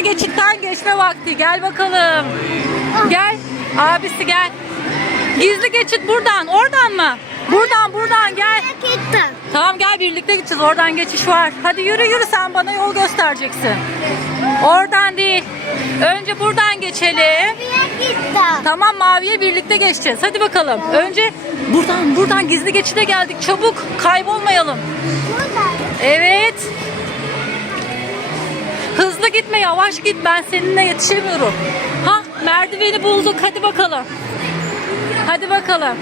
gizli geçitten geçme vakti. Gel bakalım. Gel. Abisi gel. Gizli geçit buradan. Oradan mı? Buradan buradan gel. Tamam gel birlikte gideceğiz. Oradan geçiş var. Hadi yürü yürü sen bana yol göstereceksin. Oradan değil. Önce buradan geçelim. Tamam maviye birlikte geçeceğiz. Hadi bakalım. Önce buradan buradan gizli geçide geldik. Çabuk kaybolmayalım. Evet. Hızlı gitme yavaş git ben seninle yetişemiyorum. Ha merdiveni bulduk hadi bakalım. Hadi bakalım.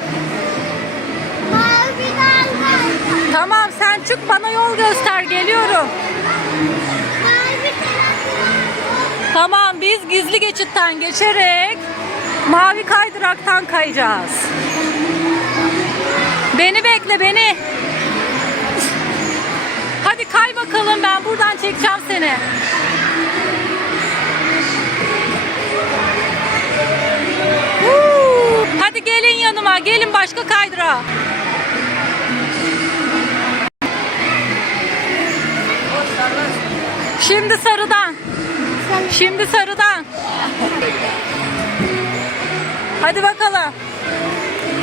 Tamam sen çık bana yol göster geliyorum. Tamam biz gizli geçitten geçerek mavi kaydıraktan kayacağız. Beni bekle beni. Kay bakalım ben buradan çekeceğim seni. Hadi gelin yanıma gelin başka kaydıra. Şimdi sarıdan. Şimdi sarıdan. Hadi bakalım.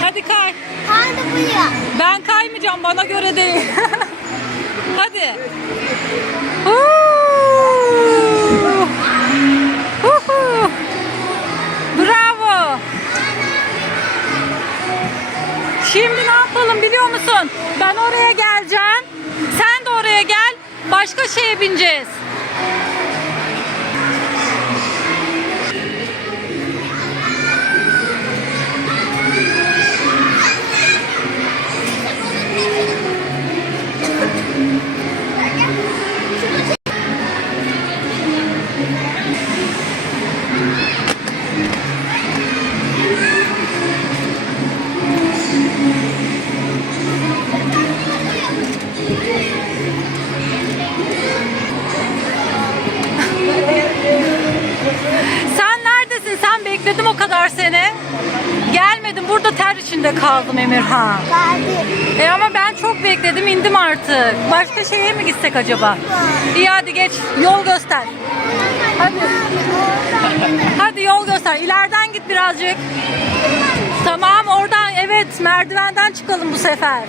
Hadi kay. Hadi buraya. Ben kaymayacağım bana göre değil. Hadi. Bravo. Şimdi ne yapalım biliyor musun? Ben oraya geleceğim. Sen de oraya gel. Başka şeye bineceğiz. Bekledim o kadar seni. Gelmedim. Burada ter içinde kaldım Emirhan. Geldi. E ama ben çok bekledim indim artık. Başka şeye mi gitsek acaba? İyi hadi geç. Yol göster. Hadi. Hadi yol göster. İleriden git birazcık. Tamam oradan evet merdivenden çıkalım bu sefer.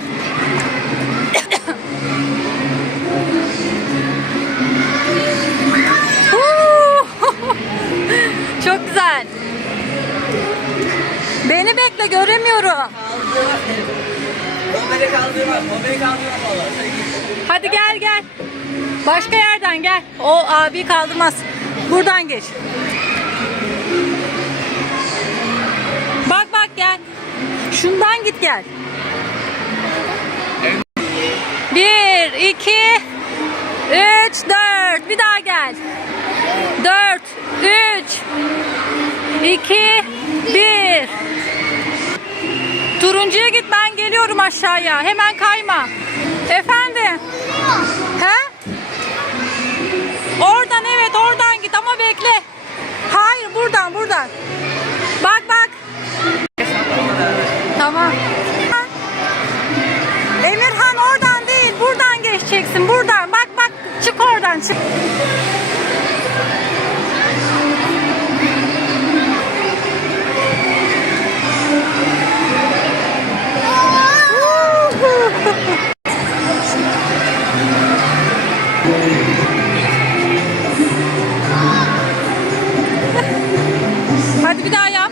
Beni bekle göremiyorum. Kaldırmaz, o beni kaldırmaz valla. Hadi gel gel. Başka yerden gel. O abi kaldırmaz. Buradan geç. Bak bak gel. Şundan git gel. Bir, iki, üç, dört. Bir daha gel. Dört, üç, iki, bir. Turuncuya git ben geliyorum aşağıya. Hemen kayma. Efendim? He? Oradan evet oradan git ama bekle. Hayır buradan buradan. Bak bak. Tamam. Hadi bir daha yap.